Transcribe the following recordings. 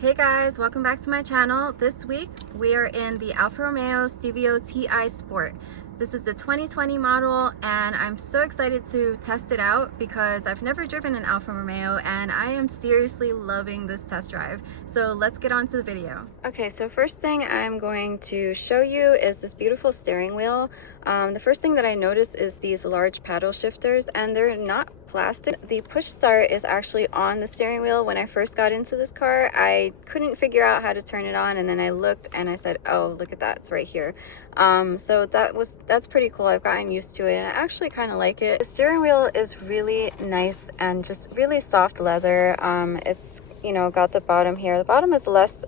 Hey guys, welcome back to my channel. This week we are in the Alfa Romeo Stelvio TI Sport. This is the 2020 model and I'm so excited to test it out because I've never driven an Alfa Romeo and I am seriously loving this test drive. So let's get on to the video. Okay, so first thing I'm going to show you is this beautiful steering wheel. The first thing that I noticed is these large paddle shifters, and they're not plastic. The push start is actually on the steering wheel. When I first got into this car, I couldn't figure out how to turn it on, and then I looked and I said, oh, look at that, it's right here. So that's pretty cool. I've gotten used to it and I actually kind of like it. The steering wheel is really nice and just really soft leather. It's, you know, got the bottom here. The bottom is less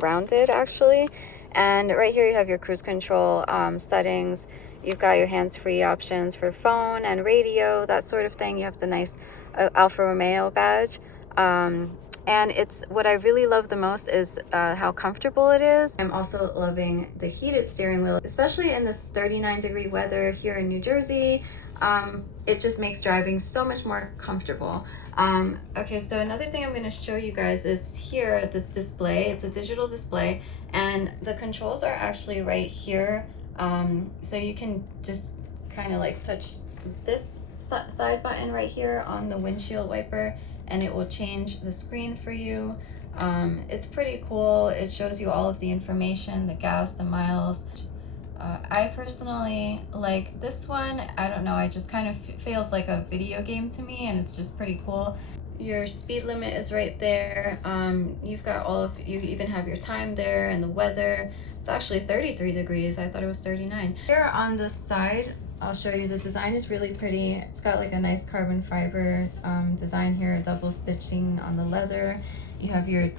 rounded actually, and right here you have your cruise control settings. You've got your hands-free options for phone and radio, that sort of thing. You have the nice Alfa Romeo badge. And it's what I really love the most is how comfortable it is. I'm also loving the heated steering wheel, especially in this 39-degree weather here in New Jersey. It just makes driving so much more comfortable. Okay, so another thing I'm going to show you guys is here, this display. It's a digital display and the controls are actually right here. So you can just kind of like touch this side button right here on the windshield wiper and it will change the screen for you. It's pretty cool. It shows you all of the information, the gas, the miles. I personally like this one. I don't know, it just kind of feels like a video game to me, and it's just pretty cool. Your speed limit is right there. You've got you even have your time there and the weather. It's actually 33 degrees. I thought it was 39. Here on this side, I'll show you, the design is really pretty. It's got like a nice carbon fiber design here, double stitching on the leather. You have your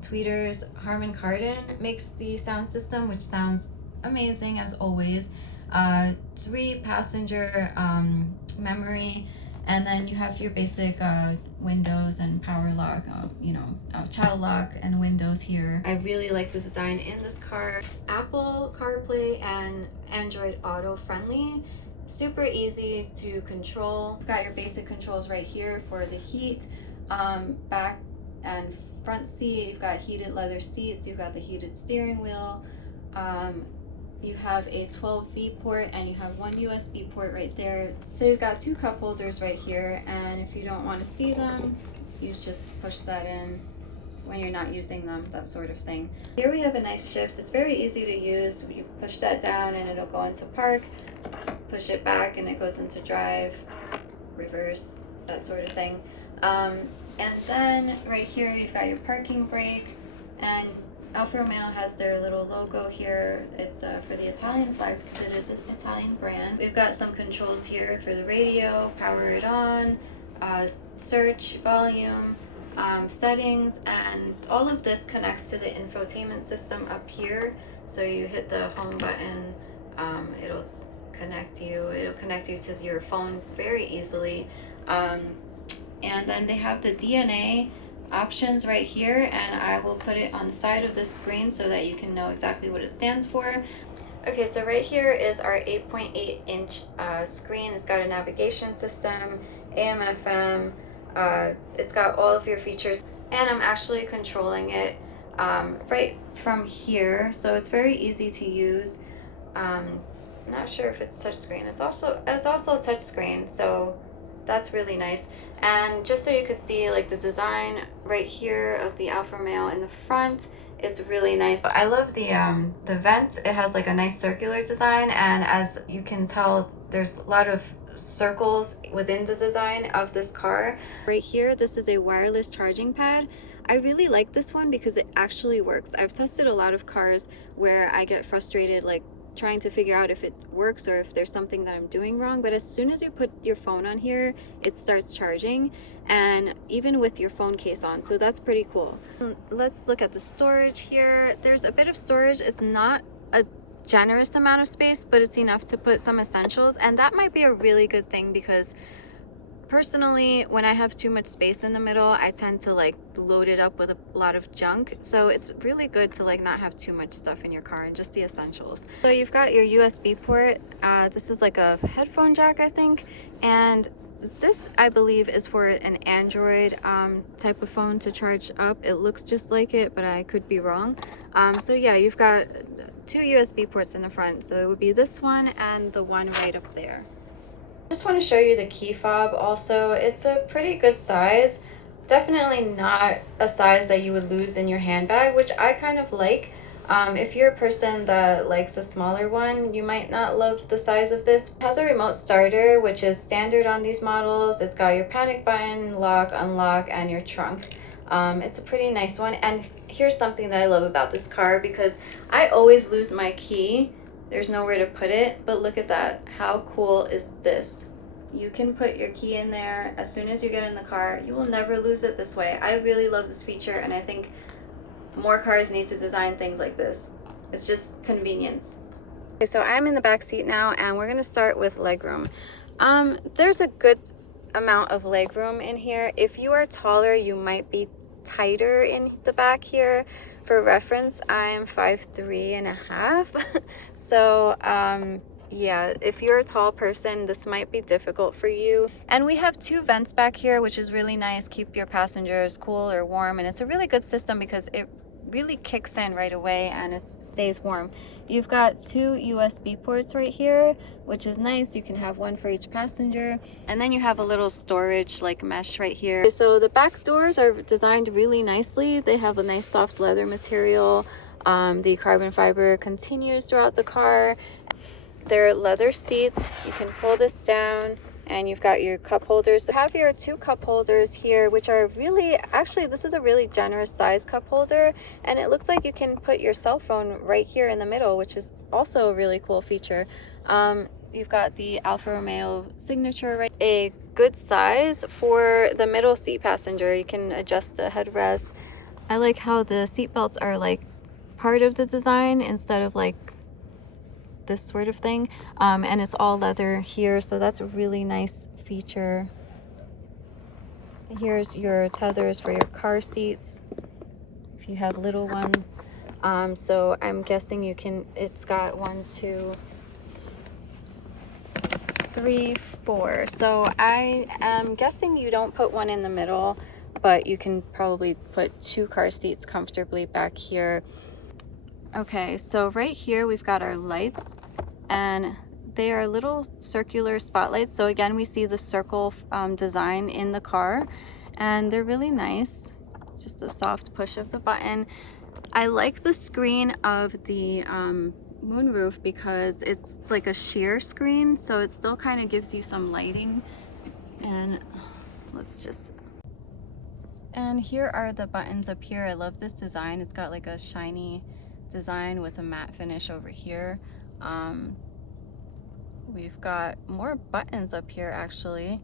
tweeters. Harman Kardon makes the sound system, which sounds amazing as always. 3-passenger memory, and then you have your basic windows and power lock, child lock and windows here. I really like the design in this car. It's Apple CarPlay and Android Auto friendly. Super easy to control. You've got your basic controls right here for the heat, back and front seat. You've got heated leather seats. You've got the heated steering wheel. You have a 12V port and you have one USB port right there. So you've got 2 cup holders right here, and if you don't want to see them, you just push that in when you're not using them, that sort of thing. Here we have a nice shift. It's very easy to use. You push that down and it'll go into park, push it back and it goes into drive, reverse, that sort of thing. And then right here you've got your parking brake, and Alfa Romeo has their little logo here. It's for the Italian flag because it is an Italian brand. We've got some controls here for the radio, power it on, search, volume, settings, and all of this connects to the infotainment system up here. So you hit the home button, it'll connect you to your phone very easily. And then they have the DNA options right here, and I will put it on the side of the screen so that you can know exactly what it stands for. Okay, so right here is our 8.8-inch screen. It's got a navigation system, AM, FM. It's got all of your features, and I'm actually controlling it right from here, so it's very easy to use. I'm not sure if it's touchscreen. It's also a touchscreen, so that's really nice. And just so you could see, like, the design right here of the Alfa Romeo in the front is really nice. I love the vent. It has like a nice circular design, and as you can tell, there's a lot of circles within the design of this car. Right here, this is a wireless charging pad. I really like this one because it actually works. I've tested a lot of cars where I get frustrated, like, trying to figure out if it works or if there's something that I'm doing wrong, but as soon as you put your phone on here, it starts charging, and even with your phone case on, so that's pretty cool. Let's look at the storage here. There's a bit of storage. It's not a generous amount of space, but it's enough to put some essentials, and that might be a really good thing because personally, when I have too much space in the middle, I tend to like load it up with a lot of junk. So it's really good to like not have too much stuff in your car and just the essentials. So you've got your USB port. This is like a headphone jack, I think. And this I believe is for an Android type of phone to charge up. It looks just like it, but I could be wrong. So yeah, you've got 2 USB ports in the front, so it would be this one and the one right up there. I just want to show you the key fob also. It's a pretty good size. Definitely not a size that you would lose in your handbag, which I kind of like. If you're a person that likes a smaller one, you might not love the size of this. It has a remote starter, which is standard on these models. It's got your panic button, lock, unlock, and your trunk. It's a pretty nice one. And here's something that I love about this car, because I always lose my key. There's nowhere to put it, but look at that. How cool is this? You can put your key in there as soon as you get in the car. You will never lose it this way. I really love this feature, and I think more cars need to design things like this. It's just convenience. Okay, so I'm in the back seat now, and we're gonna start with legroom. There's a good amount of legroom in here. If you are taller, you might be tighter in the back here. For reference, I'm 5'3.5". So yeah, if you're a tall person, this might be difficult for you. And we have 2 vents back here, which is really nice. Keep your passengers cool or warm, and it's a really good system because it really kicks in right away and it stays warm. You've got 2 USB ports right here, which is nice. You can have one for each passenger, and then you have a little storage like mesh right here. So the back doors are designed really nicely. They have a nice soft leather material. The carbon fiber continues throughout the car. They're leather seats. You can pull this down, and you've got your cup holders. You have your 2 cup holders here, which are really, actually this is a really generous size cup holder, and it looks like you can put your cell phone right here in the middle, which is also a really cool feature. You've got the Alfa Romeo signature, right? A good size for the middle seat passenger. You can adjust the headrest. I like how the seat belts are like part of the design instead of like this sort of thing, and it's all leather here, so that's a really nice feature. Here's your tethers for your car seats if you have little ones. So I'm guessing you can, it's got 1, 2, 3, 4. So I am guessing you don't put one in the middle, but you can probably put 2 car seats comfortably back here. Okay, so right here we've got our lights, and they are little circular spotlights. So again, we see the circle design in the car, and they're really nice. Just a soft push of the button. I like the screen of the moonroof because it's like a sheer screen, so it still kind of gives you some lighting. And and here are the buttons up here. I love this design. It's got like a shiny design with a matte finish over here. We've got more buttons up here actually,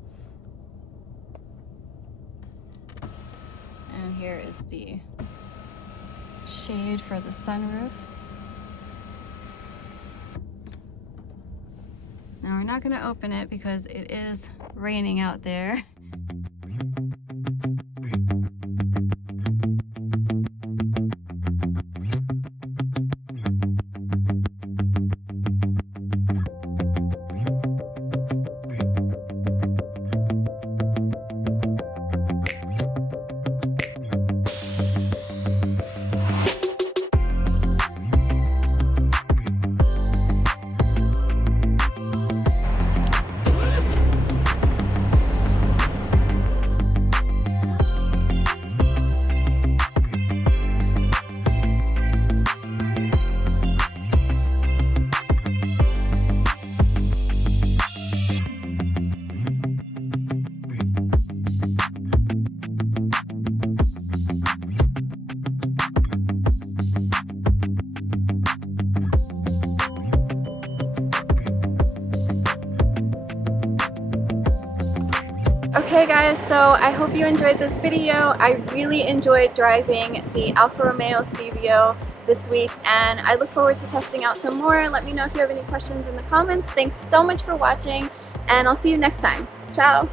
and here is the shade for the sunroof. Now we're not going to open it because it is raining out there. Okay guys, so I hope you enjoyed this video. I really enjoyed driving the Alfa Romeo Stelvio this week, and I look forward to testing out some more. Let me know if you have any questions in the comments. Thanks so much for watching, and I'll see you next time. Ciao!